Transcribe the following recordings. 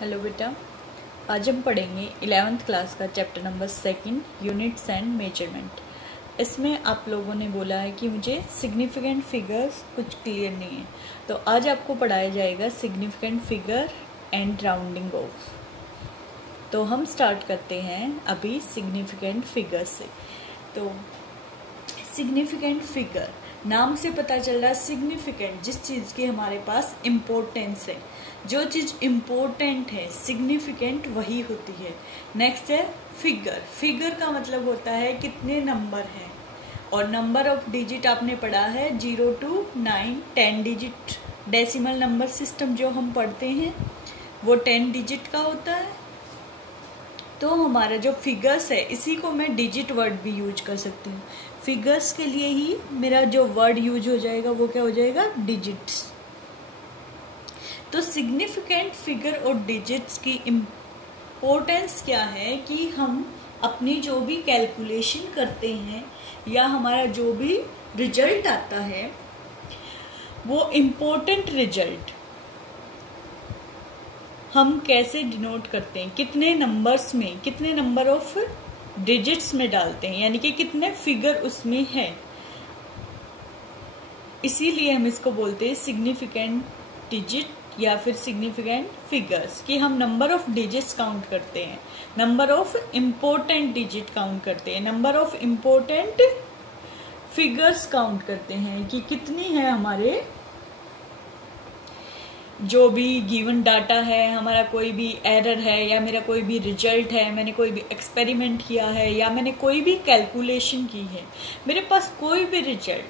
Hello बेटा, आज हम पढ़ेंगे 11th क्लास का chapter number 2 units and measurement. इसमें आप लोगों ने बोला है कि मुझे सिग्निफिकेंट फिगर्स कुछ क्लियर नहीं है, तो आज आपको पढ़ाया जाएगा significant figure and rounding off. तो हम स्टार्ट करते हैं अभी सिग्निफिकेंट फिगर से। तो सिग्निफिकेंट फिगर नाम से पता चल रहा है सिग्निफिकेंट, जिस चीज़ की हमारे पास इम्पोर्टेंस है, जो चीज़ इम्पोर्टेंट है सिग्निफिकेंट वही होती है। नेक्स्ट है फिगर। फिगर का मतलब होता है कितने नंबर हैं, और नंबर ऑफ डिजिट आपने पढ़ा है 0 to 9 10 digit. Decimal number system जो हम पढ़ते हैं वो 10 डिजिट का होता है। तो हमारा जो फिगर्स है इसी को मैं डिजिट वर्ड भी यूज कर सकती हूँ। फिगर्स के लिए ही मेरा जो वर्ड यूज हो जाएगा वो क्या हो जाएगा, डिजिट्स। तो सिग्निफिकेंट फिगर और डिजिट्स की इम्पोर्टेंस क्या है कि हम अपनी जो भी कैलकुलेशन करते हैं या हमारा जो भी रिजल्ट आता है वो इम्पोर्टेंट रिजल्ट हम कैसे डिनोट करते हैं, कितने नंबर्स में, कितने नंबर ऑफ डिजिट्स में डालते हैं, यानी कि कितने फिगर उसमें है। इसीलिए हम इसको बोलते हैं सिग्निफिकेंट डिजिट या फिर सिग्निफिकेंट फिगर्स, कि हम नंबर ऑफ डिजिट्स काउंट करते हैं, number of important digit count करते हैं, number of important figures count करते हैं कि कितनी है हमारे जो भी गिवन डाटा है, हमारा कोई भी एरर है या मेरा कोई भी रिजल्ट है, मैंने कोई भी एक्सपेरिमेंट किया है या मैंने कोई भी कैलकुलेशन की है, मेरे पास कोई भी रिजल्ट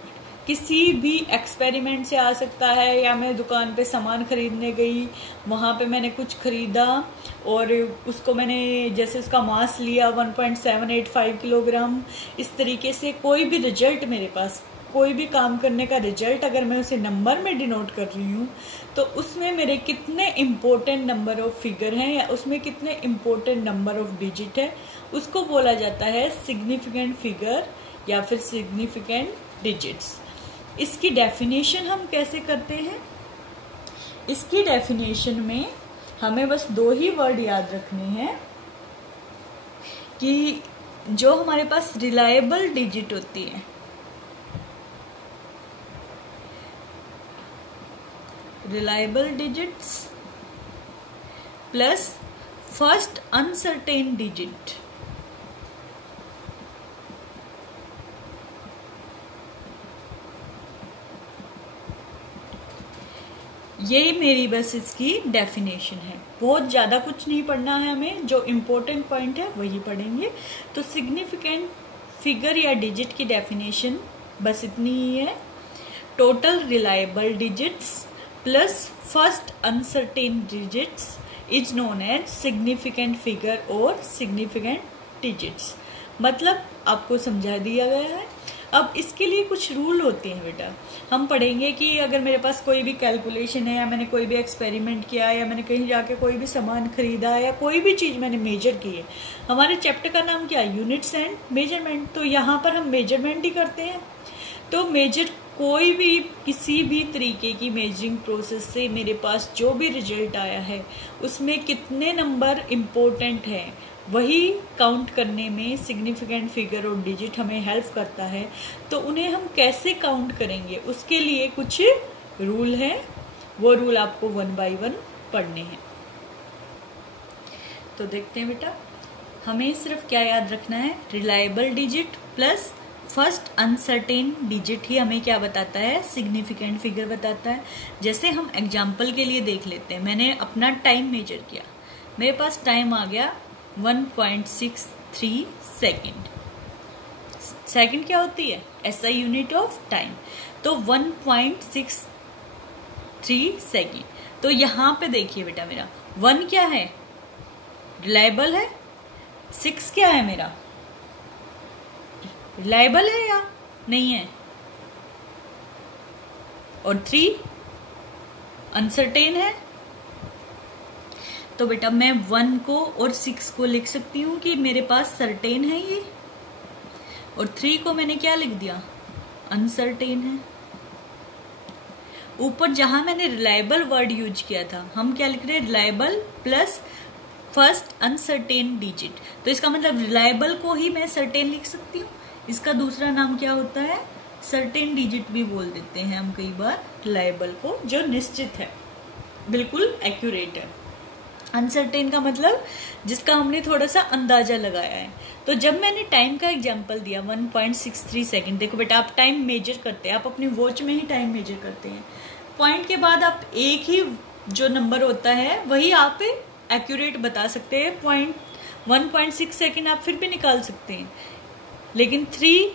किसी भी एक्सपेरिमेंट से आ सकता है, या मैं दुकान पे सामान खरीदने गई, वहाँ पे मैंने कुछ खरीदा और उसको मैंने जैसे उसका मास लिया 1.785 किलोग्राम, इस तरीके से कोई भी रिजल्ट मेरे पास, कोई भी काम करने का रिजल्ट अगर मैं उसे नंबर में डिनोट कर रही हूँ तो उसमें मेरे कितने इम्पोर्टेंट नंबर ऑफ फिगर हैं या उसमें कितने इम्पोर्टेंट नंबर ऑफ डिजिट है, उसको बोला जाता है सिग्निफिकेंट फिगर या फिर सिग्निफिकेंट डिजिट्स। इसकी डेफिनेशन हम कैसे करते हैं? इसकी डेफिनेशन में हमें बस 2 ही वर्ड याद रखने हैं कि जो हमारे पास रिलायबल डिजिट होती है, reliable digits plus first uncertain digit, ये मेरी बस इसकी डेफिनेशन है। बहुत ज़्यादा कुछ नहीं पढ़ना है हमें, जो इम्पोर्टेंट पॉइंट है वही पढ़ेंगे। तो सिग्निफिकेंट फिगर या डिजिट की डेफिनेशन बस इतनी ही है, total reliable digits plus first uncertain digits is known as significant figure और सिग्निफिकेंट डिजिट्स। मतलब आपको समझा दिया गया है। अब इसके लिए कुछ रूल होते हैं बेटा, हम पढ़ेंगे कि अगर मेरे पास कोई भी कैलकुलेशन है या मैंने कोई भी एक्सपेरिमेंट किया या मैंने कहीं जाके कोई भी सामान खरीदा या कोई भी चीज़ मैंने मेजर की है। हमारे चैप्टर का नाम क्या है, यूनिट्स एंड मेजरमेंट। तो यहाँ पर हम मेजरमेंट ही करते हैं। तो मेजर कोई भी किसी भी तरीके की मेजरिंग प्रोसेस से मेरे पास जो भी रिजल्ट आया है उसमें कितने नंबर इम्पोर्टेंट हैं वही काउंट करने में सिग्निफिकेंट फिगर और डिजिट हमें हेल्प करता है। तो उन्हें हम कैसे काउंट करेंगे उसके लिए कुछ रूल हैं, वो रूल आपको 1 by 1 पढ़ने हैं। तो देखते हैं बेटा, हमें सिर्फ क्या याद रखना है, reliable digit plus first uncertain digit ही हमें क्या बताता है, सिग्निफिकेंट फिगर बताता है। जैसे हम एग्जाम्पल के लिए देख लेते हैं, मैंने अपना टाइम मेजर किया, मेरे पास टाइम आ गया 1.63 सेकेंड। सेकेंड क्या होती है, SI यूनिट ऑफ टाइम। तो 1.63 सेकेंड। तो यहाँ पे देखिए बेटा, मेरा 1 क्या है, रिलायबल है, 6 क्या है, मेरा रिलायबल है या नहीं है, और 3 अनसर्टेन है। तो बेटा मैं 1 को और 6 को लिख सकती हूँ कि मेरे पास सर्टेन है ये, और 3 को मैंने क्या लिख दिया, अनसर्टेन है। ऊपर जहां मैंने रिलायबल वर्ड यूज किया था, हम क्या लिख रहे हैं, reliable plus first uncertain digit. तो इसका मतलब रिलायबल को ही मैं सर्टेन लिख सकती हूँ, इसका दूसरा नाम क्या होता है, सर्टेन डिजिट भी बोल देते हैं हम कई बार रिलायबल को, जो निश्चित है, बिल्कुल एक्यूरेट है। अनसर्टेन का मतलब जिसका हमने थोड़ा सा अंदाजा लगाया है। तो जब मैंने टाइम का एग्जांपल दिया 1.63 सेकंड, देखो बेटा आप टाइम मेजर करते हैं, आप अपनी वॉच में ही टाइम मेजर करते हैं, पॉइंट के बाद आप एक ही जो नंबर होता है वही आप एक्यूरेट बता सकते हैं। 1.6 सेकंड आप फिर भी निकाल सकते हैं, लेकिन 3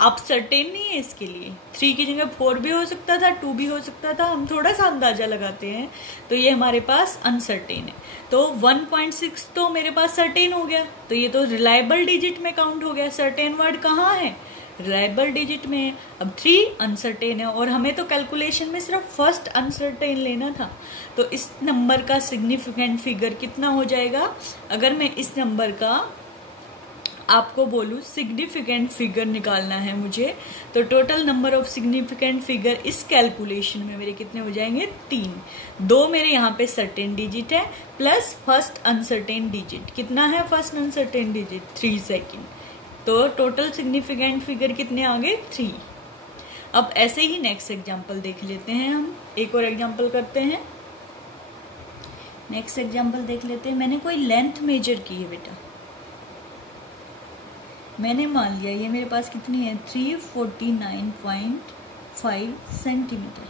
आप सर्टेन नहीं है इसके लिए। 3 की जगह 4 भी हो सकता था, 2 भी हो सकता था, हम थोड़ा सा अंदाजा लगाते हैं, तो ये हमारे पास अनसर्टेन है। तो 1.6 तो मेरे पास सर्टेन हो गया, तो ये तो रिलायबल डिजिट में काउंट हो गया। सर्टेन वर्ड कहाँ है, रिलायबल डिजिट में है। अब 3 अनसर्टेन है, और हमें तो कैलकुलेशन में सिर्फ फर्स्ट अनसर्टेन लेना था। तो इस नंबर का सिग्निफिकेंट फिगर कितना हो जाएगा, अगर मैं इस नंबर का आपको बोलूं सिग्निफिकेंट फिगर निकालना है मुझे, तो total number of significant figure इस कैलकुलेशन में मेरे कितने हो जाएंगे, 3। 2 मेरे यहाँ पे सर्टेन डिजिट है, प्लस फर्स्ट अनसर्टेन डिजिट। कितना है फर्स्ट अनसर्टेन डिजिट, 3 सेकेंड। तो टोटल सिग्निफिकेंट फिगर कितने आ गए, 3। अब ऐसे ही नेक्स्ट एग्जाम्पल देख लेते हैं, हम एक और एग्जाम्पल करते हैं। नेक्स्ट एग्जाम्पल देख लेते हैं। मैंने कोई लेंथ मेजर की है बेटा, मैंने मान लिया ये मेरे पास कितनी है, 349.5 सेंटीमीटर।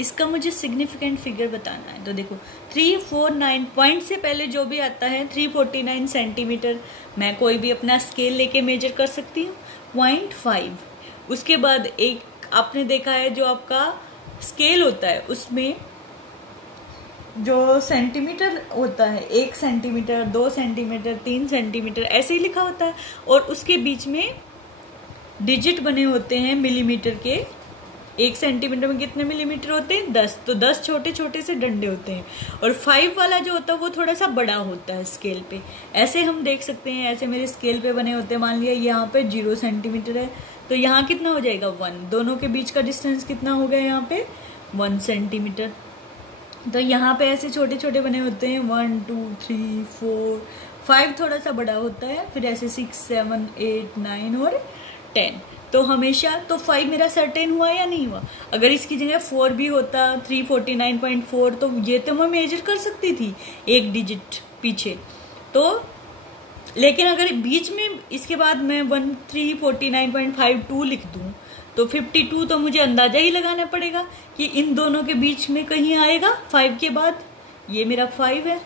इसका मुझे सिग्निफिकेंट फिगर बताना है। तो देखो 349 पॉइंट से पहले जो भी आता है 349 सेंटीमीटर, मैं कोई भी अपना स्केल लेके मेजर कर सकती हूँ। 0.5, उसके बाद एक आपने देखा है जो आपका स्केल होता है उसमें जो सेंटीमीटर होता है, 1 सेंटीमीटर, 2 सेंटीमीटर, 3 सेंटीमीटर ऐसे ही लिखा होता है, और उसके बीच में डिजिट बने होते हैं मिलीमीटर के। 1 सेंटीमीटर में कितने मिलीमीटर होते हैं, 10। तो 10 छोटे छोटे से डंडे होते हैं, और 5 वाला जो होता है वो थोड़ा सा बड़ा होता है स्केल पे। ऐसे हम देख सकते हैं, ऐसे मेरे स्केल पे बने होते हैं। मान लिया यहाँ पे 0 सेंटीमीटर है, तो यहाँ कितना हो जाएगा, 1। दोनों के बीच का डिस्टेंस कितना हो गया यहाँ पे, 1 सेंटीमीटर। तो यहाँ पे ऐसे छोटे छोटे बने होते हैं, 1 2 3 4 5 थोड़ा सा बड़ा होता है, फिर ऐसे 6 7 8 9 और 10। तो हमेशा तो 5 मेरा सर्टेन हुआ या नहीं हुआ। अगर इसकी जगह 4 भी होता, 349.4, तो ये तो मैं मेजर कर सकती थी एक डिजिट पीछे। तो लेकिन अगर बीच में इसके बाद मैं 349.52 लिख दूं, तो 52 तो मुझे अंदाजा ही लगाना पड़ेगा कि इन दोनों के बीच में कहीं आएगा 5 के बाद। ये मेरा 5 है,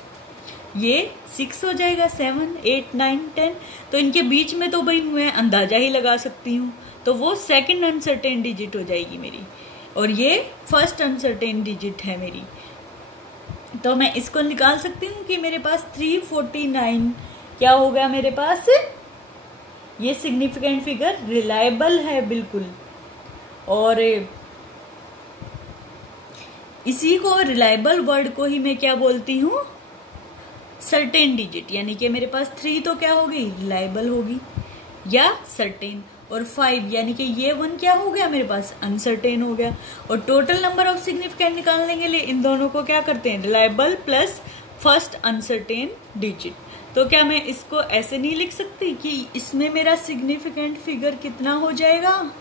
ये 6 हो जाएगा, 7 8 9 10। तो इनके बीच में तो भाई मैं अंदाजा ही लगा सकती हूँ, तो वो सेकंड अनसर्टेन डिजिट हो जाएगी मेरी, और ये फर्स्ट अनसर्टेन डिजिट है मेरी। तो मैं इसको निकाल सकती हूँ कि मेरे पास 349 क्या हो गया मेरे पास, ये सिग्निफिकेंट फिगर रिलायबल है बिल्कुल। और इसी को रिलायबल वर्ड को ही मैं क्या बोलती हूँ, सर्टेन डिजिट। यानी कि मेरे पास 3 तो क्या होगी, रिलायबल होगी या सर्टेन, और 5 यानी कि ये 1 क्या हो गया मेरे पास, अनसर्टेन हो गया। और टोटल नंबर ऑफ सिग्निफिकेंट निकालने के लिए इन दोनों को क्या करते हैं, reliable plus first uncertain digit. तो क्या मैं इसको ऐसे नहीं लिख सकती कि इसमें मेरा सिग्निफिकेंट फिगर कितना हो जाएगा,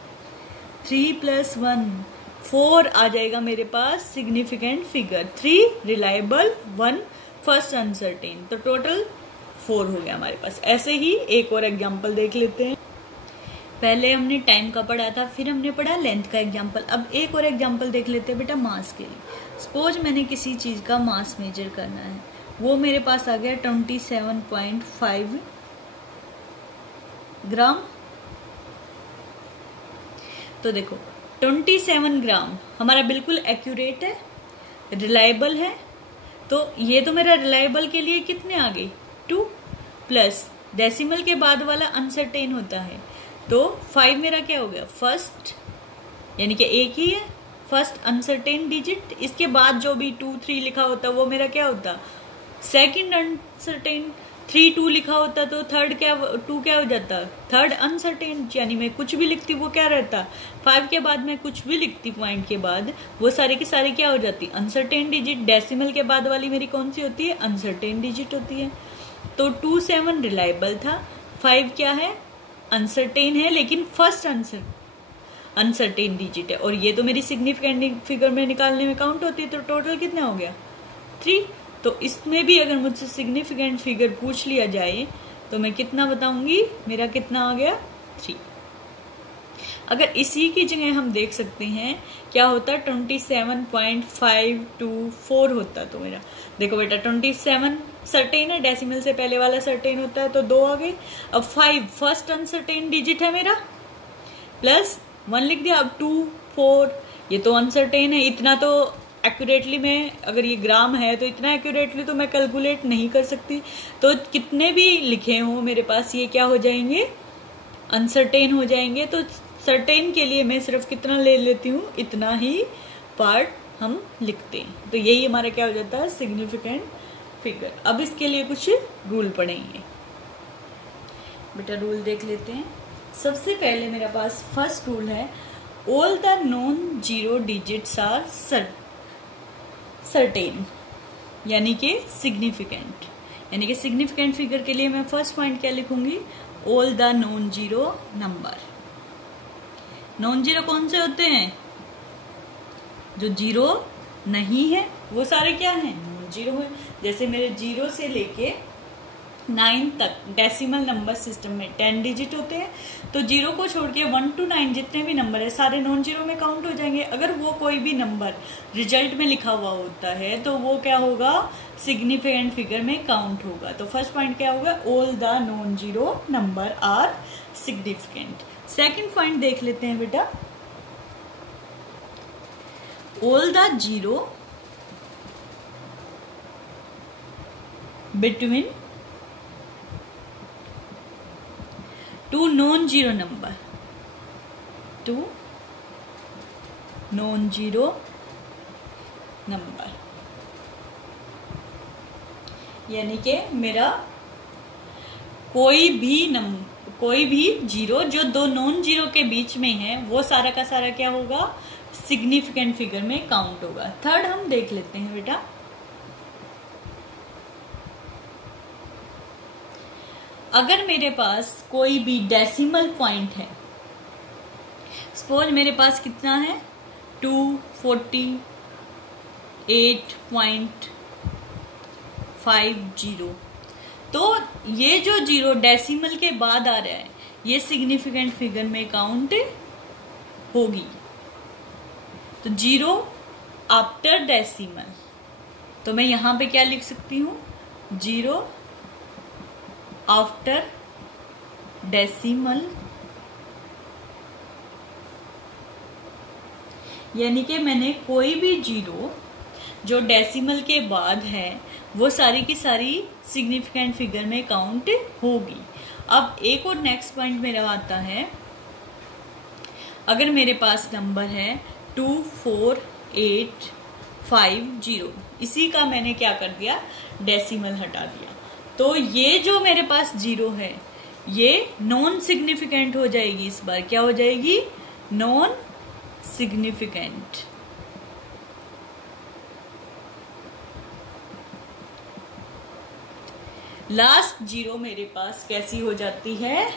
3 + 1 4 आ जाएगा मेरे पास significant figure. 3 reliable, 1 first uncertain, तो टोटल 4 हो गया हमारे पास। ऐसे ही एक और एग्जांपल देख लेते हैं। पहले हमने टाइम का पढ़ा था, फिर हमने पढ़ा लेंथ का एग्जांपल। अब एक और एग्जांपल देख लेते हैं बेटा मास के लिए। सपोज मैंने किसी चीज का मास मेजर करना है, वो मेरे पास आ गया 27.5 ग्राम। तो देखो 27 ग्राम हमारा बिल्कुल एक्यूरेट है, रिलायबल है। तो ये तो मेरा रिलायबल के लिए कितने आ गए, 2 प्लस डेसिमल के बाद वाला अनसर्टेन होता है, तो 5 मेरा क्या हो गया, फर्स्ट यानी कि एक ही है, फर्स्ट अनसर्टेन डिजिट। इसके बाद जो भी 2 3 लिखा होता वो मेरा क्या होता, सेकंड अनसर्टेन। 3 2 लिखा होता तो थर्ड क्या 2 क्या हो जाता, थर्ड अनसर्टेन, यानी मैं कुछ भी लिखती वो क्या रहता, 5 के बाद मैं कुछ भी लिखती पॉइंट के बाद वो सारे की सारी क्या हो जाती, अनसर्टेन डिजिट। डेसिमल के बाद वाली मेरी कौन सी होती है, अनसर्टेन डिजिट होती है। तो 2 7 रिलायबल था, 5 क्या है, अनसर्टेन है, लेकिन फर्स्ट अनसर्टेन डिजिट है, और ये तो मेरी सिग्निफिकेंट फिगर में निकालने में काउंट होती है। तो टोटल कितना हो गया, 3। तो इसमें भी अगर मुझसे सिग्निफिकेंट फिगर पूछ लिया जाए तो मैं कितना बताऊंगी, मेरा कितना आ गया, 3। अगर इसी की जगह हम देख सकते हैं क्या होता, 27.524 होता तो मेरा, देखो बेटा 27 सर्टेन है, डेसिमल से पहले वाला सर्टेन होता है तो 2 आ गए। अब 5 फर्स्ट अनसर्टेन डिजिट है मेरा, प्लस 1 लिख दिया। अब 2 4 ये तो अनसर्टेन है, इतना तो एक्यूरेटली में, अगर ये ग्राम है तो इतना एक्यूरेटली तो मैं कैलकुलेट नहीं कर सकती, तो कितने भी लिखे हों मेरे पास ये क्या हो जाएंगे, अनसर्टेन हो जाएंगे। तो सर्टेन के लिए मैं सिर्फ कितना ले लेती हूँ, इतना ही पार्ट हम लिखते हैं। तो यही हमारा क्या हो जाता है, सिग्निफिकेंट फिगर। अब इसके लिए कुछ रूल पढ़ेंगे बेटा, रूल देख लेते हैं। सबसे पहले मेरे पास फर्स्ट रूल है, all the non zero digits are certain, यानी कि सिग्निफिकेंट। यानी कि सिग्निफिकेंट फिगर के लिए मैं फर्स्ट पॉइंट क्या लिखूंगी, all the non zero number. Non zero कौन से होते हैं, जो जीरो नहीं है वो सारे क्या हैं, नॉन जीरो है। जैसे मेरे 0 से लेके 9 तक डेसिमल नंबर सिस्टम में 10 डिजिट होते हैं, तो 0 को छोड़ के 1 to 9 जितने भी नंबर है सारे नॉन जीरो में काउंट हो जाएंगे। अगर वो कोई भी नंबर रिजल्ट में लिखा हुआ होता है तो वो क्या होगा, सिग्निफिकेंट फिगर में काउंट होगा। तो फर्स्ट पॉइंट क्या होगा, all the non zero number are significant. Second point देख लेते हैं बेटा, all the zero between two non zero number, two non zero number, यानी कि मेरा कोई भी जीरो जो दो नॉन जीरो के बीच में है वो सारा का सारा क्या होगा, सिग्निफिकेंट फिगर में काउंट होगा। थर्ड हम देख लेते हैं बेटा, अगर मेरे पास कोई भी डेसिमल पॉइंट है, सपोज मेरे पास कितना है 248.50, तो ये जो जीरो डेसिमल के बाद आ रहा है ये सिग्निफिकेंट फिगर में काउंट होगी। तो जीरो आफ्टर डेसिमल, तो मैं यहां पे क्या लिख सकती हूं, जीरो आफ्टर डेसिमल, यानी कि मैंने कोई भी जीरो जो डेसिमल के बाद है वो सारी की सारी सिग्निफिकेंट फिगर में काउंट होगी। अब एक और नेक्स्ट पॉइंट मेरा आता है, अगर मेरे पास नंबर है 24850, इसी का मैंने क्या कर दिया, डेसिमल हटा दिया, तो ये जो मेरे पास जीरो है ये नॉन सिग्निफिकेंट हो जाएगी। इस बार क्या हो जाएगी, नॉन सिग्निफिकेंट। लास्ट जीरो मेरे पास कैसी हो जाती है,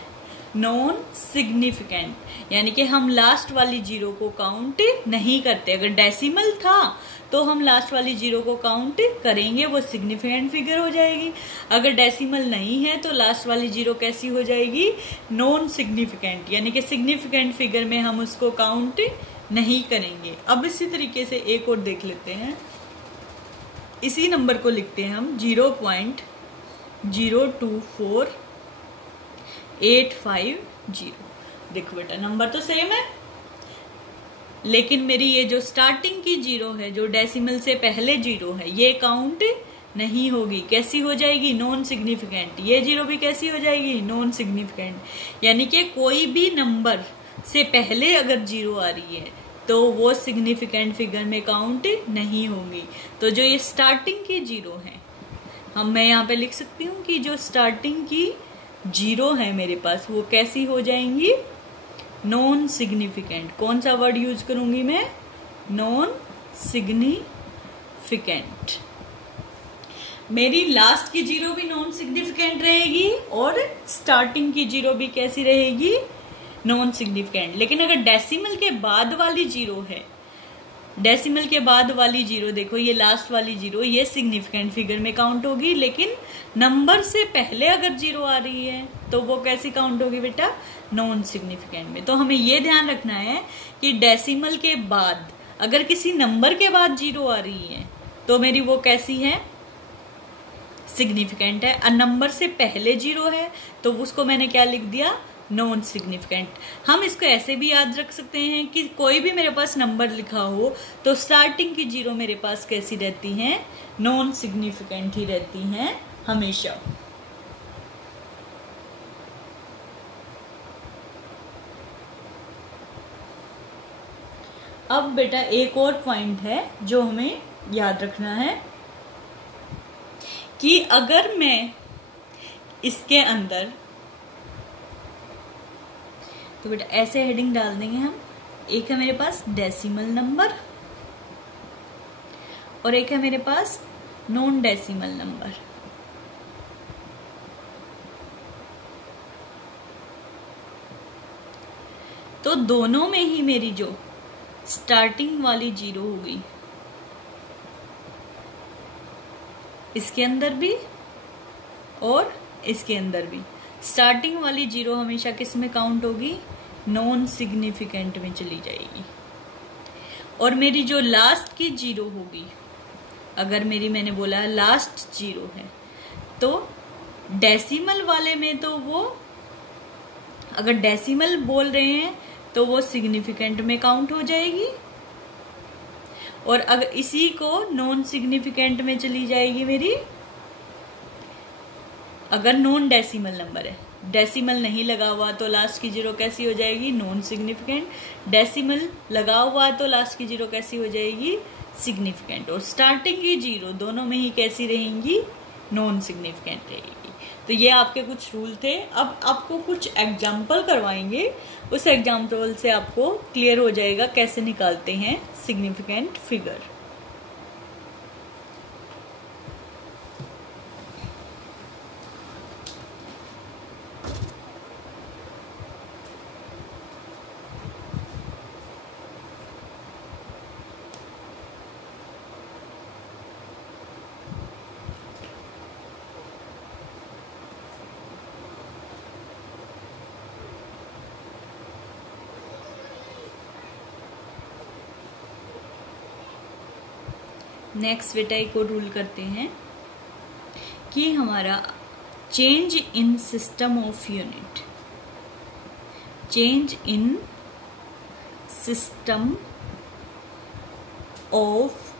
नॉन सिग्निफिकेंट, यानी कि हम लास्ट वाली जीरो को काउंट नहीं करते। अगर डेसिमल था तो हम लास्ट वाली जीरो को काउंट करेंगे, वो सिग्निफिकेंट फिगर हो जाएगी। अगर डेसिमल नहीं है तो लास्ट वाली जीरो कैसी हो जाएगी, नॉन सिग्निफिकेंट, यानी कि सिग्निफिकेंट फिगर में हम उसको काउंट नहीं करेंगे। अब इसी तरीके से एक और देख लेते हैं, इसी नंबर को लिखते हैं हम 0.024850। देखो बेटा नंबर तो सेम है, लेकिन मेरी ये जो स्टार्टिंग की जीरो है, जो डेसिमल से पहले जीरो है, ये काउंट नहीं होगी। कैसी हो जाएगी, नॉन सिग्निफिकेंट। ये जीरो भी कैसी हो जाएगी, नॉन सिग्निफिकेंट, यानी कि कोई भी नंबर से पहले अगर जीरो आ रही है तो वो सिग्निफिकेंट फिगर में काउंट नहीं होंगी। तो जो ये स्टार्टिंग की जीरो है मैं यहाँ पे लिख सकती हूँ कि जो स्टार्टिंग की 0 है मेरे पास वो कैसी हो जाएंगी, नॉन सिग्निफिकेंट। कौन सा वर्ड यूज करूंगी मैं, नॉन सिग्निफिकेंट। मेरी लास्ट की 0 भी नॉन सिग्निफिकेंट रहेगी और स्टार्टिंग की 0 भी कैसी रहेगी, नॉन सिग्निफिकेंट। लेकिन अगर डेसिमल के बाद वाली 0 है, डेसिमल के बाद वाली 0 देखो, ये लास्ट वाली 0 ये सिग्निफिकेंट फिगर में काउंट होगी, लेकिन नंबर से पहले अगर 0 आ रही है तो वो कैसी काउंट होगी बेटा, नॉन सिग्निफिकेंट में। तो हमें ये ध्यान रखना है कि डेसिमल के बाद अगर किसी नंबर के बाद 0 आ रही है तो मेरी वो कैसी है, सिग्निफिकेंट है। और नंबर से पहले 0 है तो उसको मैंने क्या लिख दिया, नॉन सिग्निफिकेंट। हम इसको ऐसे भी याद रख सकते हैं कि कोई भी मेरे पास नंबर लिखा हो तो स्टार्टिंग की 0 मेरे पास कैसी रहती हैं, नॉन सिग्निफिकेंट ही रहती हैं हमेशा। अब बेटा एक और पॉइंट है जो हमें याद रखना है कि अगर मैं इसके अंदर, तो बेटा ऐसे हेडिंग डाल देंगे हम, एक है मेरे पास डेसिमल नंबर और एक है मेरे पास नॉन डेसिमल नंबर। तो दोनों में ही मेरी जो स्टार्टिंग वाली 0 होगी, इसके अंदर भी और इसके अंदर भी स्टार्टिंग वाली 0 हमेशा किस में काउंट होगी, नॉन सिग्निफिकेंट में चली जाएगी। और मेरी जो लास्ट की 0 होगी, अगर मेरी मैंने बोला लास्ट 0 है तो डेसिमल वाले में तो वो, अगर डेसिमल बोल रहे हैं तो वो सिग्निफिकेंट में काउंट हो जाएगी, और अगर इसी को नॉन सिग्निफिकेंट में चली जाएगी मेरी, अगर नॉन डेसिमल नंबर है। डेसिमल नहीं लगा हुआ तो लास्ट की 0 कैसी हो जाएगी, नॉन सिग्निफिकेंट। डेसिमल लगा हुआ तो लास्ट की 0 कैसी हो जाएगी, सिग्निफिकेंट। और स्टार्टिंग की 0 दोनों में ही कैसी रहेंगी, नॉन सिग्निफिकेंट रहेगी। तो ये आपके कुछ रूल थे। अब आपको कुछ एग्जाम्पल करवाएंगे, उस एग्जाम्पल से आपको क्लियर हो जाएगा कैसे निकालते हैं सिग्निफिकेंट फिगर। नेक्स्ट बेटा एक और रूल करते हैं कि हमारा change in system of unit, change in system of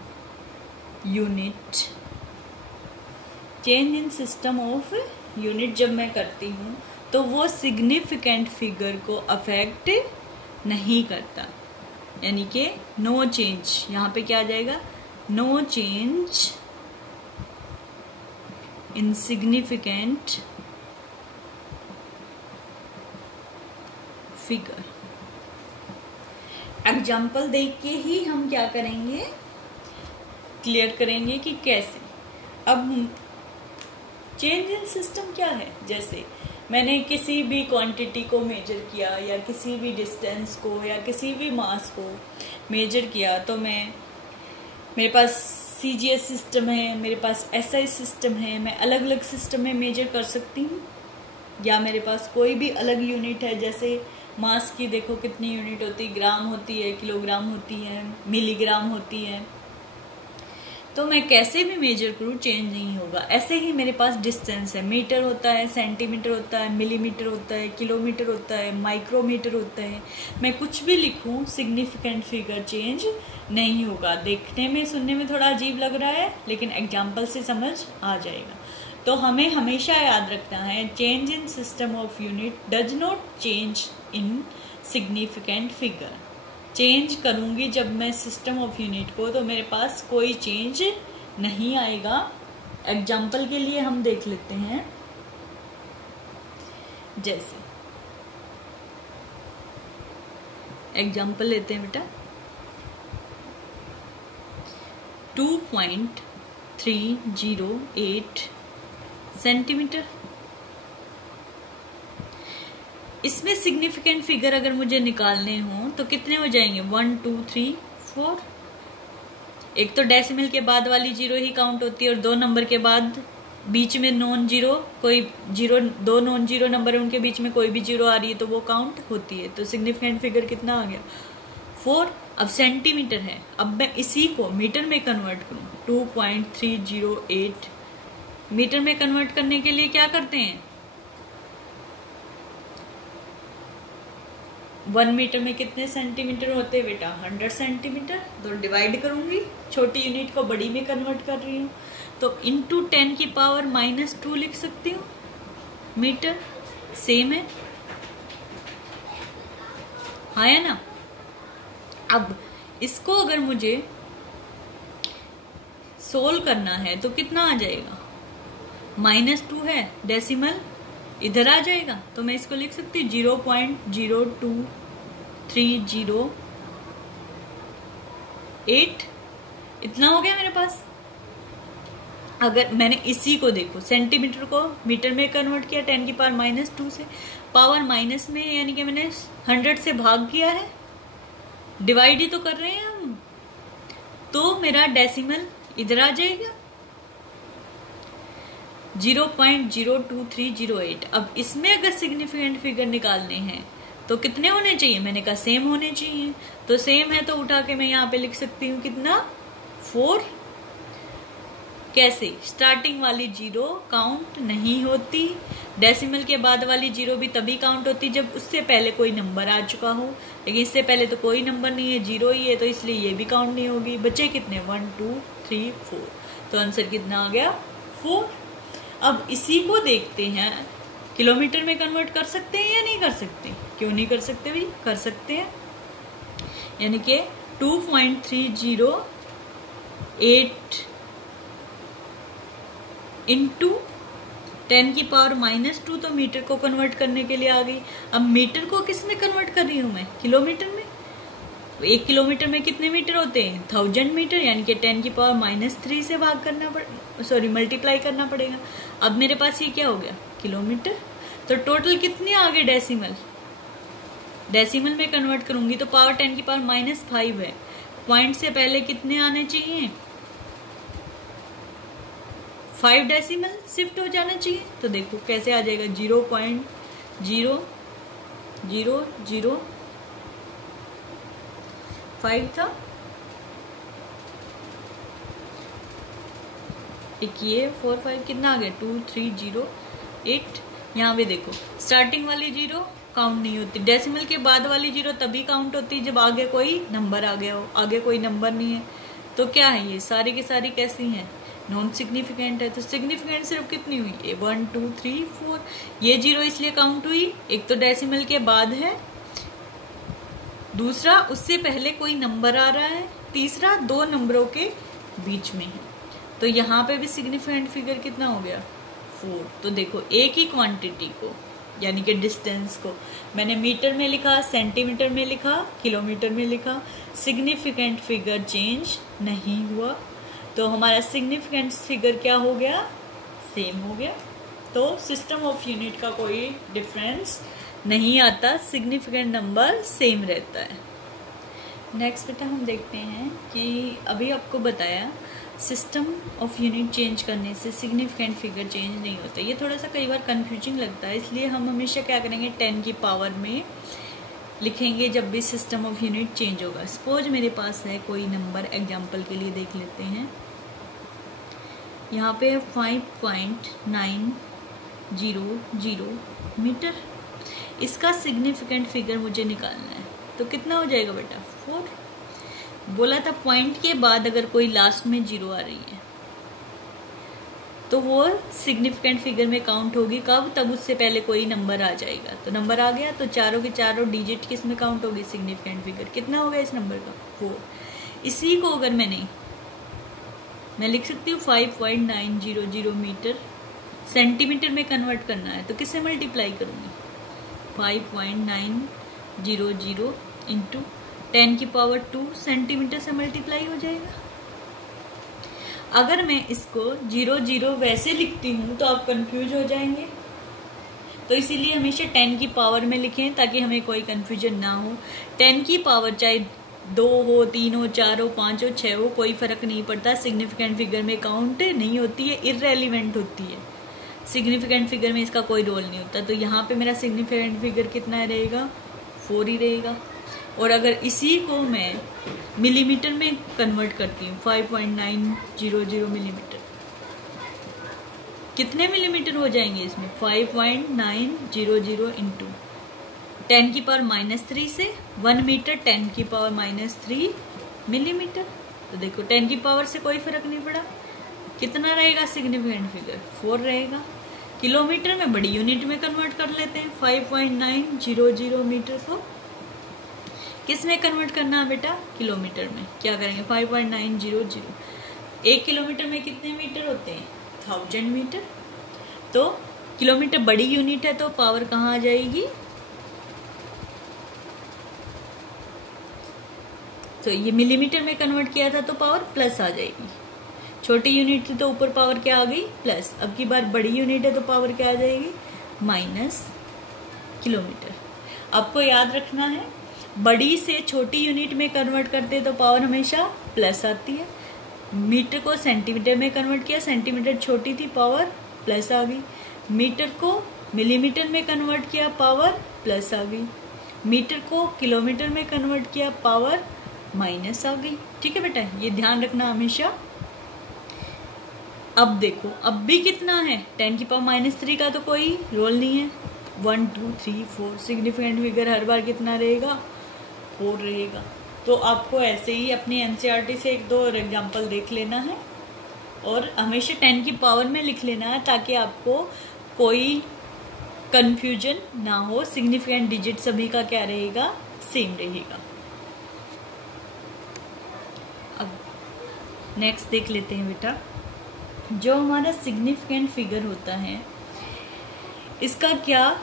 unit, change in system of unit जब मैं करती हूँ तो वो सिग्निफिकेंट फिगर को अफेक्ट नहीं करता, यानी कि नो चेंज। यहाँ पे क्या आ जाएगा, no change in significant figure. Example देख के ही हम क्या करेंगे, क्लियर करेंगे कि कैसे। अब चेंज इन सिस्टम क्या है, जैसे मैंने किसी भी क्वांटिटी को मेजर किया या किसी भी डिस्टेंस को या किसी भी मास को मेजर किया, तो मेरे पास CGS सिस्टम है, मेरे पास SI सिस्टम है, मैं अलग अलग सिस्टम में मेजर कर सकती हूँ। या मेरे पास कोई भी अलग यूनिट है, जैसे मास की देखो कितनी यूनिट होती है, ग्राम होती है, किलोग्राम होती है, मिलीग्राम होती है। तो मैं कैसे भी मेजर करूँ चेंज नहीं होगा। ऐसे ही मेरे पास डिस्टेंस है, मीटर होता है, सेंटीमीटर होता है, मिलीमीटर होता है, किलोमीटर होता है, माइक्रोमीटर होता है। मैं कुछ भी लिखूँ सिग्निफिकेंट फिगर चेंज नहीं होगा। देखने में सुनने में थोड़ा अजीब लग रहा है, लेकिन एग्जाम्पल से समझ आ जाएगा। तो हमें हमेशा याद रखना है, change in system of unit does not change in significant figure. Change करूंगी जब मैं सिस्टम ऑफ यूनिट को, तो मेरे पास कोई चेंज नहीं आएगा एग्जाम्पल के लिए हम देख लेते हैं, जैसे एग्जाम्पल लेते हैं बेटा 2.308 सेंटीमीटर। इसमें सिग्निफिकेंट फिगर अगर मुझे निकालने हो तो कितने हो जाएंगे, 1 2 3 4। एक तो डेसिमल के बाद वाली जीरो ही काउंट होती है और 2 नंबर के बाद बीच में नॉन जीरो, कोई जीरो, 2 नॉन जीरो नंबर है उनके बीच में कोई भी जीरो आ रही है तो वो काउंट होती है। तो सिग्निफिकेंट फिगर कितना आ गया, 4। अब सेंटीमीटर है, अब मैं इसी को मीटर में कन्वर्ट करूं, 2.308 मीटर में कन्वर्ट करने के लिए क्या करते हैं, 1 मीटर में कितने सेंटीमीटर होते हैं बेटा, 100 सेंटीमीटर। तो डिवाइड करूंगी, छोटी यूनिट को बड़ी में कन्वर्ट कर रही हूँ, तो इंटू 10 की पावर -2 लिख सकती हूँ मीटर। सेम है, हाँ है ना। अब इसको अगर मुझे सोल्व करना है तो कितना आ जाएगा, -2 है, डेसिमल इधर आ जाएगा, तो मैं इसको लिख सकती हूँ 0.02308। इतना हो गया मेरे पास। अगर मैंने इसी को देखो, सेंटीमीटर को मीटर में कन्वर्ट किया 10 की पावर -2 से, पावर माइनस में यानी कि मैंने 100 से भाग किया है, डिवाइड ही तो कर रहे हैं हम, तो मेरा डेसिमल इधर आ जाएगा 0.02308। अब इसमें अगर सिग्निफिकेंट फिगर निकालने हैं तो कितने होने चाहिए, मैंने कहा सेम होने चाहिए। तो सेम है तो उठा के मैं यहाँ पे लिख सकती हूँ कितना, 4। कैसे, स्टार्टिंग वाली जीरो काउंट नहीं होती, डेसिमल के बाद वाली जीरो भी तभी काउंट होती जब उससे पहले कोई नंबर आ चुका हो, लेकिन इससे पहले तो कोई नंबर नहीं है, जीरो ही है, तो इसलिए ये भी काउंट नहीं होगी। बचे कितने, 1 2 3 4, तो आंसर कितना आ गया, 4। अब इसी को देखते हैं, किलोमीटर में कन्वर्ट कर सकते हैं या नहीं कर सकते, क्यों नहीं कर सकते भाई, कर सकते हैं। यानी कि 2.308 इंटू 10 की पावर -2, तो मीटर को कन्वर्ट करने के लिए आ गई। अब मीटर को किस में कन्वर्ट कर रही हूं मैं, किलोमीटर में। तो 1 किलोमीटर में कितने मीटर होते हैं, 1000 मीटर, यानी कि 10 की पावर -3 से भाग करना मल्टीप्लाई करना पड़ेगा। अब मेरे पास ये क्या हो गया, किलोमीटर। तो टोटल कितने आ गए डेसिमल, डेसिमल में कन्वर्ट करूंगी तो पावर 10 की पावर -5 है, पॉइंट से पहले कितने आने चाहिए, 5 डेसिमल शिफ्ट हो जाना चाहिए। तो देखो कैसे आ जाएगा, 0.00005 था, एक ये 4 5 कितना आ गया, 2308। यहाँ पे देखो स्टार्टिंग वाली जीरो काउंट नहीं होती, डेसिमल के बाद वाली जीरो तभी काउंट होती है जब आगे कोई नंबर आ गया हो, आगे कोई नंबर नहीं है। तो क्या है, ये सारी की सारी कैसी हैं, नॉन सिग्निफिकेंट है। तो सिग्निफिकेंट सिर्फ कितनी हुई, 1 2 3 4। ये जीरो इसलिए काउंट हुई, एक तो डेसिमल के बाद है, दूसरा उससे पहले कोई नंबर आ रहा है, तीसरा 2 नंबरों के बीच में है। तो यहाँ पे भी सिग्निफिकेंट फिगर कितना हो गया, 4। तो देखो एक ही क्वांटिटी को यानी कि डिस्टेंस को मैंने मीटर में लिखा, सेंटीमीटर में लिखा, किलोमीटर में लिखा, सिग्निफिकेंट फिगर चेंज नहीं हुआ। तो हमारा सिग्निफिकेंट फिगर क्या हो गया, सेम हो गया। तो सिस्टम ऑफ यूनिट का कोई डिफरेंस नहीं आता, सिग्निफिकेंट नंबर सेम रहता है। नेक्स्ट बेटा हम देखते हैं कि अभी आपको बताया सिस्टम ऑफ यूनिट चेंज करने से सिग्निफिकेंट फिगर चेंज नहीं होता। ये थोड़ा सा कई बार कंफ्यूजिंग लगता है, इसलिए हम हमेशा क्या करेंगे, 10 की पावर में लिखेंगे जब भी सिस्टम ऑफ यूनिट चेंज होगा। सपोज मेरे पास है कोई नंबर, एग्जांपल के लिए देख लेते हैं, यहाँ पे 5.900 मीटर। इसका सिग्निफिकेंट फिगर मुझे निकालना है, तो कितना हो जाएगा बेटा, 4। बोला था पॉइंट के बाद अगर कोई लास्ट में जीरो आ रही है तो वो सिग्निफिकेंट फिगर में काउंट होगी, कब, तब उससे पहले कोई नंबर आ जाएगा। तो नंबर आ गया तो चारों के चारों डिजिट किस में काउंट होगी, सिग्निफिकेंट फिगर। कितना होगा इस नंबर का, 4। इसी को अगर मैंने मैं लिख सकती हूँ 5.900 मीटर। सेंटीमीटर में कन्वर्ट करना है तो किससे मल्टीप्लाई करूँगी? 5.900 इंटू 10⁻² सेंटीमीटर से मल्टीप्लाई हो जाएगा। अगर मैं इसको 00 वैसे लिखती हूँ तो आप कंफ्यूज हो जाएंगे, तो इसीलिए हमेशा 10 की पावर में लिखें ताकि हमें कोई कंफ्यूजन ना हो। 10 की पावर चाहे 2 हो, 3 हो, 4 हो, 5 हो, 6 हो, कोई फर्क नहीं पड़ता। सिग्निफिकेंट फिगर में काउंट नहीं होती है, इररेलेवेंट होती है। सिग्निफिकेंट फिगर में इसका कोई रोल नहीं होता। तो यहाँ पे मेरा सिग्निफिकेंट फिगर कितना रहेगा? 4 ही रहेगा। और अगर इसी को मैं मिलीमीटर में कन्वर्ट करती हूँ 5.900 मिलीमीटर, कितने मिलीमीटर हो जाएंगे इसमें? 5.900 इंटू 10⁻³ से 1 मीटर 10⁻³ मिलीमीटर। तो देखो 10 की पावर से कोई फर्क नहीं पड़ा। कितना रहेगा सिग्निफिकेंट फिगर? 4 रहेगा। किलोमीटर में बड़ी यूनिट में कन्वर्ट कर लेते हैं। 5.900 मीटर को किस में कन्वर्ट करना है बेटा? किलोमीटर में। क्या करेंगे? 5.900। 1 किलोमीटर में कितने मीटर होते हैं? 1000 मीटर। तो किलोमीटर बड़ी यूनिट है तो पावर कहाँ आ जाएगी? तो ये मिलीमीटर में कन्वर्ट किया था तो पावर प्लस आ जाएगी। छोटी यूनिट थी तो ऊपर पावर क्या आ गई? प्लस। अब की बार बड़ी यूनिट है तो पावर क्या आ जाएगी? Minus kilometre. आपको याद रखना है, बड़ी से छोटी यूनिट में कन्वर्ट करते तो पावर हमेशा प्लस आती है। मीटर को सेंटीमीटर में कन्वर्ट किया, सेंटीमीटर छोटी थी, पावर प्लस आ गई। मीटर को मिलीमीटर में कन्वर्ट किया, पावर प्लस आ गई। मीटर को किलोमीटर में कन्वर्ट किया, पावर माइनस आ गई। ठीक है बेटा, ये ध्यान रखना हमेशा। अब देखो, अब भी कितना है? 10⁻³ का तो कोई रोल नहीं है। 1 2 3 4 सिग्निफिकेंट फिगर हर बार कितना रहेगा? 4 रहेगा। तो आपको ऐसे ही अपनी एनसीईआरटी से 1-2 और एग्जाम्पल देख लेना है और हमेशा 10 की पावर में लिख लेना है ताकि आपको कोई कंफ्यूजन ना हो। सिग्निफिकेंट डिजिट सभी का क्या रहेगा? सेम रहेगा। अब नेक्स्ट देख लेते हैं बेटा, जो हमारा सिग्निफिकेंट फिगर होता है इसका क्या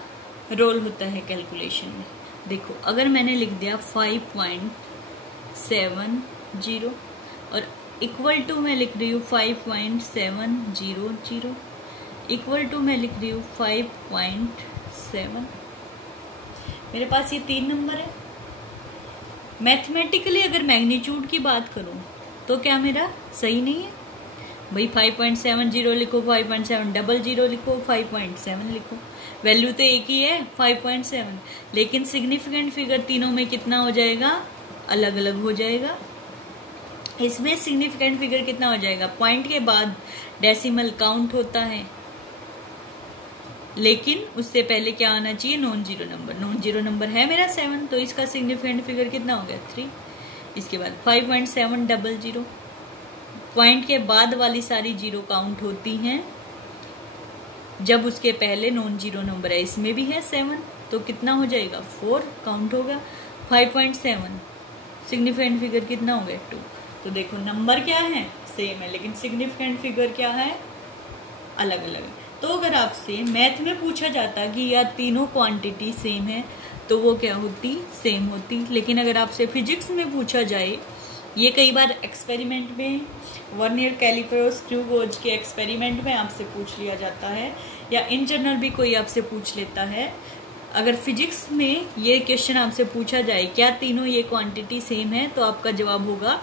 रोल होता है कैलकुलेशन में। देखो, अगर मैंने लिख दिया 5.70 और इक्वल टू मैं लिख रही हूँ 5.700, इक्वल टू मैं लिख रही हूँ 5.7, मेरे पास ये 3 नंबर है। मैथमेटिकली अगर मैग्नीट्यूड की बात करूँ तो क्या मेरा सही नहीं है भाई? 5.70 लिखो, 5.700 लिखो, 5.7 लिखो, वैल्यू तो एक ही है 5.7, लेकिन सिग्निफिकेंट फिगर तीनों में कितना हो जाएगा? अलग अलग हो जाएगा। इसमें सिग्निफिकेंट फिगर कितना हो जाएगा? पॉइंट के बाद डेसिमल काउंट होता है, लेकिन उससे पहले क्या आना चाहिए? Non zero number. Non zero number है मेरा 7, तो इसका सिग्निफिकेंट फिगर कितना हो गया? 3। इसके बाद 5.700, पॉइंट के बाद वाली सारी जीरो काउंट होती हैं जब उसके पहले नॉन जीरो नंबर है। इसमें भी है 7, तो कितना हो जाएगा? 4 काउंट होगा। 5.7 सिग्निफिकेंट फिगर कितना हो गया? 2। तो देखो, नंबर क्या है? सेम है, लेकिन सिग्निफिकेंट फिगर क्या है? अलग अलग है। तो अगर आपसे मैथ में पूछा जाता कि यार तीनों क्वांटिटी सेम है तो वो क्या होती? सेम होती। लेकिन अगर आपसे फिजिक्स में पूछा जाए, ये कई बार एक्सपेरिमेंट में, वर्नियर कैलिपर और स्क्रू गेज के एक्सपेरिमेंट में आपसे पूछ लिया जाता है, या इन जनरल भी कोई आपसे पूछ लेता है। अगर फिजिक्स में ये क्वेश्चन आपसे पूछा जाए क्या तीनों ये क्वांटिटी सेम है, तो आपका जवाब होगा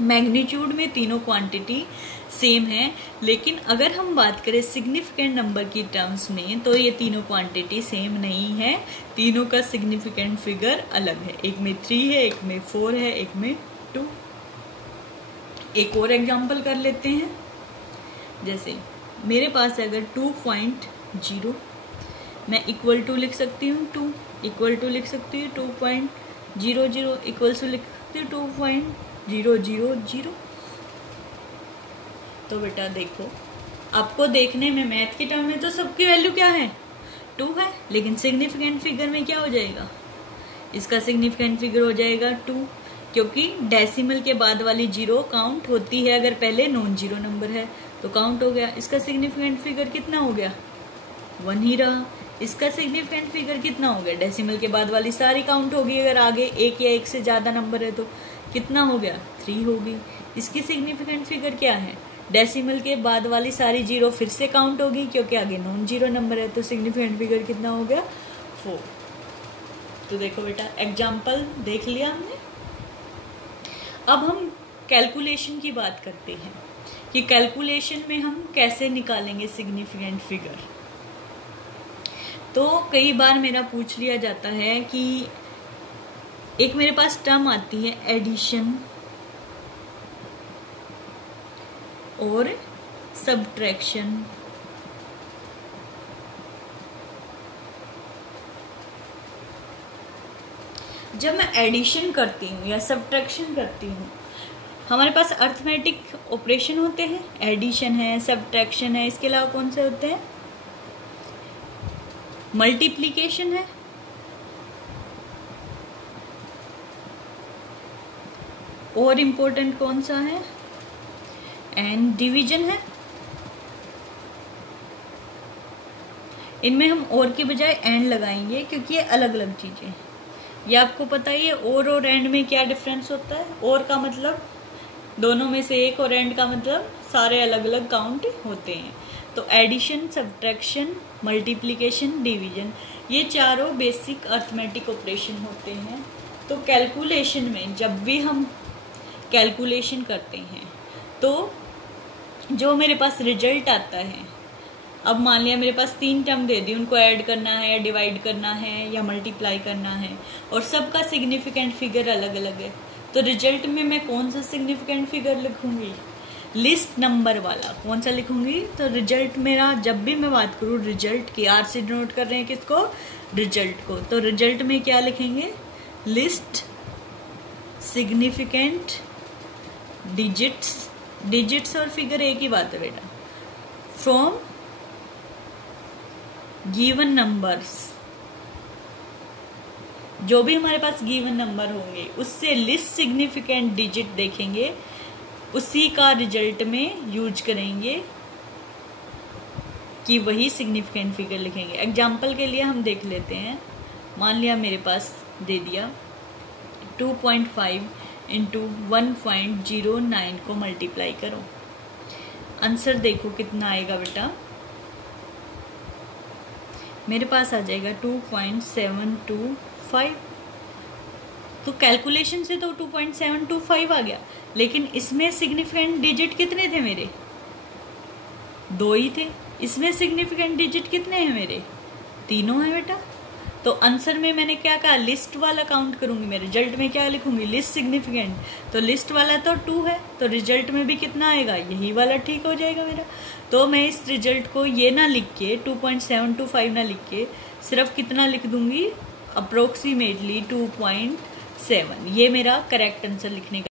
मैग्नीट्यूड में तीनों क्वांटिटी सेम है। लेकिन अगर हम बात करें सिग्निफिकेंट नंबर की टर्म्स में तो ये तीनों क्वांटिटी सेम नहीं है, तीनों का सिग्निफिकेंट फिगर अलग है। एक में 3 है, एक में 4 है, एक में 2। एक और एग्जांपल कर लेते हैं। जैसे मेरे पास अगर 2.0, मैं इक्वल टू लिख सकती हूँ 2, इक्वल टू लिख सकती हूँ 2.00, इक्वल टू लिख सकती हूँ 2.000। तो बेटा देखो, आपको देखने में मैथ के टर्म में तो सबकी वैल्यू क्या है? 2 है, लेकिन सिग्निफिकेंट फिगर में क्या हो जाएगा? इसका सिग्निफिकेंट फिगर हो जाएगा 2। क्योंकि डेसिमल के बाद वाली जीरो काउंट होती है अगर पहले नॉन जीरो नंबर है, तो काउंट हो गया। इसका सिग्निफिकेंट फिगर कितना हो गया? 1 ही रहा। इसका सिग्निफिकेंट फिगर कितना हो गया? डेसिमल के बाद वाली सारी काउंट होगी, अगर आगे एक या एक से ज्यादा नंबर है तो कितना हो गया? 3 होगी। इसकी सिग्निफिकेंट फिगर क्या है? डेसिमल के बाद वाली सारी जीरो फिर से काउंट होगी, क्योंकि आगे नॉन जीरो नंबर है, तो सिग्निफिकेंट फिगर कितना हो गया? 4। तो देखो बेटा, एग्जाम्पल देख लिया हमने। अब हम कैलकुलेशन की बात करते हैं कि कैलकुलेशन में हम कैसे निकालेंगे सिग्निफिकेंट फिगर। तो कई बार मेरा पूछ लिया जाता है कि एक मेरे पास टर्म आती है एडिशन और सब्ट्रैक्शन। जब मैं एडिशन करती हूँ या सब्ट्रैक्शन करती हूँ, हमारे पास अर्थमेटिक ऑपरेशन होते हैं, एडिशन है, सब्ट्रैक्शन है, इसके अलावा कौन से होते हैं? मल्टीप्लिकेशन है और इम्पोर्टेंट कौन सा है? एंड डिवीजन है। इनमें हम और के बजाय एंड लगाएंगे क्योंकि ये अलग अलग चीजें हैं। ये आपको पता ही है और एंड में क्या डिफरेंस होता है। और का मतलब दोनों में से एक और एंड का मतलब सारे अलग अलग काउंट होते हैं। तो एडिशन, सब्ट्रैक्शन, मल्टीप्लिकेशन, डिवीजन, ये चारों बेसिक अर्थमेटिक ऑपरेशन होते हैं। तो कैलकुलेशन में जब भी हम कैलकुलेशन करते हैं तो जो मेरे पास रिजल्ट आता है, अब मान लिया मेरे पास 3 टर्म दे दी, उनको ऐड करना है, डिवाइड करना है या मल्टीप्लाई करना है, और सबका सिग्निफिकेंट फिगर अलग अलग है, तो रिजल्ट में मैं कौन सा सिग्निफिकेंट फिगर लिखूंगी? लिस्ट नंबर वाला। कौन सा लिखूंगी? तो रिजल्ट मेरा, जब भी मैं बात करूं रिजल्ट की, आर से डिनोट कर रहे हैं किसको? रिजल्ट को। तो रिजल्ट में क्या लिखेंगे? Least significant digits. डिजिट्स और फिगर एक ही बात है बेटा। फ्रॉम गिवन नंबर्स, जो भी हमारे पास गिवन नंबर होंगे उससे लिस्ट सिग्निफिकेंट डिजिट देखेंगे, उसी का रिजल्ट में यूज करेंगे कि वही सिग्निफिकेंट फिगर लिखेंगे। एग्जाम्पल के लिए हम देख लेते हैं। मान लिया मेरे पास दे दिया 2.5 इंटू 1.09 को मल्टीप्लाई करो। आंसर देखो कितना आएगा बेटा, मेरे पास आ जाएगा 2.725। तो कैलकुलेशन से तो 2.725 आ गया, लेकिन इसमें सिग्निफिकेंट डिजिट कितने थे मेरे? 2 ही थे। इसमें सिग्निफिकेंट डिजिट कितने हैं मेरे? 3 है बेटा। तो आंसर में मैंने क्या कहा? लिस्ट वाला काउंट करूंगी। मैं रिजल्ट में क्या लिखूंगी? Least significant. तो लिस्ट वाला तो 2 है, तो रिजल्ट में भी कितना आएगा? यही वाला ठीक हो जाएगा मेरा। तो मैं इस रिजल्ट को ये ना लिख के 2.725 ना लिख के सिर्फ कितना लिख दूंगी? अप्रोक्सीमेटली 2.7। ये मेरा करेक्ट आंसर लिखने का